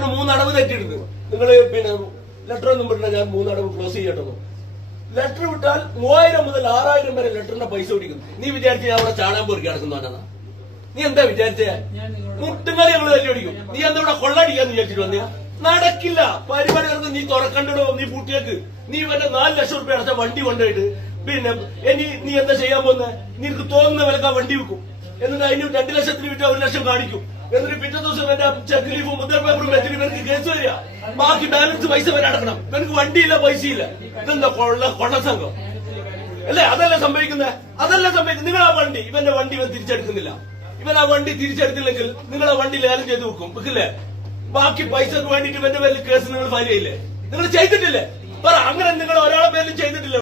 മൂന്നടവ് തെറ്റിയിട്ടുണ്ട്. നിങ്ങൾ ലെറ്റർ ഒന്നും വിട്ടാൽ ഞാൻ മൂന്നടവ് ക്ലോസ് ചെയ്യട്ടോ. ലെറ്റർ വിട്ടാൽ 3000 മുതൽ 6000 വരെ ലെറ്ററിന്റെ പൈസ പിടിക്കുന്നു. നീ വിചാരിച്ച ഞാൻ അവിടെ ചാടാൻ പൊറുക്കി നടക്കുന്നവനാ? നീ എന്താ വിചാരിച്ചേ? മുട്ടുകളി ഞങ്ങൾ തല്ലി പിടിക്കും. നീ എന്താ ഇവിടെ കൊള്ളടിക്കാന്ന് വിചാരിച്ചിട്ട് വന്നിയാ? നടക്കില്ല. പരിപാടി നടന്ന് നീ തുറക്കണ്ടോ? നീ പൂട്ടിയേക്ക്. നീ ഇവന്റെ 4 ലക്ഷം റുപ്യ അടച്ച വണ്ടി കൊണ്ടുപോയിട്ട് ഇനി നീ എന്താ ചെയ്യാൻ പോകുന്നത്? നിനക്ക് തോന്നുന്ന വിലക്ക് ആ വണ്ടി വിൽക്കും. എന്നിട്ട് അതിന് 2 ലക്ഷത്തിന് വിറ്റ് 1 ലക്ഷം കാണിക്കും. എന്നിട്ട് പിറ്റേ ദിവസം എന്റെ ചെക്ക് ലീഫും മുദ്ര പേപ്പറും വെച്ചിട്ട് ഇവർക്ക് കേസ് വരിക. ബാക്കി ബാലൻസ് പൈസ വരെ അടക്കണം. ഇവർക്ക് വണ്ടിയില്ല, പൈസയില്ല. ഇതെന്താ കൊള്ള സംഘം അല്ലേ? അതല്ല സംഭവിക്കുന്നത്. നിങ്ങൾ ആ വണ്ടി, ഇവന്റെ വണ്ടി ഇവൻ തിരിച്ചെടുക്കുന്നില്ല. ഇവൻ ആ വണ്ടി തിരിച്ചെടുത്തില്ലെങ്കിൽ നിങ്ങൾ ആ വണ്ടി ലേലം ചെയ്ത് വെക്കും, വെക്കില്ലേ? ബാക്കി പൈസക്ക് വേണ്ടിയിട്ട് ഇവന്റെ പേരിൽ കേസ് നിങ്ങൾ ഫയൽ ചെയ്യില്ലേ? നിങ്ങൾ ചെയ്തിട്ടില്ലേ? പറ. അങ്ങനെ നിങ്ങൾ ഒരാളെ പേരിലും ചെയ്തിട്ടില്ല.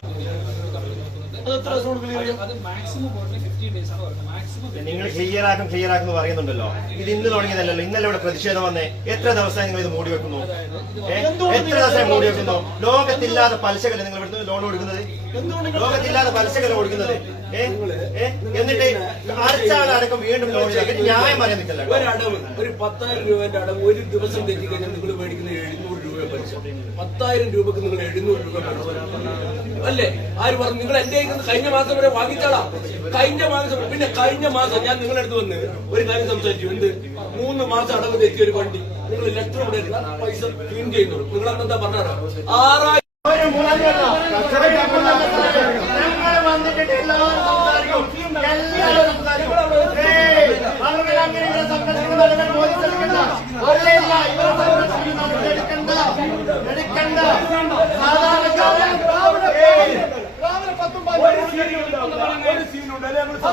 നിങ്ങൾ ക്ലിയറാക്കും പറയുന്നുണ്ടല്ലോ. ഇത് ഇന്ന് തുടങ്ങിയതല്ലോ. ഇന്നലെ ഇവിടെ പ്രതിഷേധം വന്നേ. എത്ര ദിവസമായി നിങ്ങൾ ഇത് മൂടി വെക്കുന്നു? എത്ര ദിവസമായി മൂടി വെക്കുന്നു? ലോകത്തില്ലാത്ത പലിശകല്ലേ നിങ്ങൾ ഇവിടുന്ന് ലോൺ കൊടുക്കുന്നത്? ലോകത്തില്ലാത്ത പലിശകല്ലേ കൊടുക്കുന്നത്? എന്നിട്ട് അടക്കം വീണ്ടും ലോൺ ന്യായം പറയാൻ നിൽക്കല്ലോ. ഒരടവ്, ഒരു 10,000 രൂപന്റെ അടവ് ഒരു ദിവസം തെറ്റിക്കഴിഞ്ഞാൽ നിങ്ങൾ മേടിക്കുന്ന 700 രൂപ പലിശ. 10,000 രൂപക്ക് നിങ്ങൾ 700 രൂപ അല്ലേ? ആര് പറഞ്ഞു? നിങ്ങൾ എന്റെ കഴിഞ്ഞ മാസം വരെ വാങ്ങിച്ചാളാ. കഴിഞ്ഞ മാസം ഞാൻ നിങ്ങളുടെ അടുത്ത് വന്ന് ഒരു കാര്യം സംസാരിച്ചു. എന്ത് 3 മാസം അടവ് തെറ്റിയ ഒരു വണ്ടി നിങ്ങൾ ലെറ്റർ ഇവിടെ പൈസ ക്ലീൻ ചെയ്യുന്നുള്ളൂ. നിങ്ങൾ അന്നെന്താ പറഞ്ഞാറോ? 6000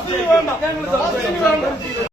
സീനുണ്ട്.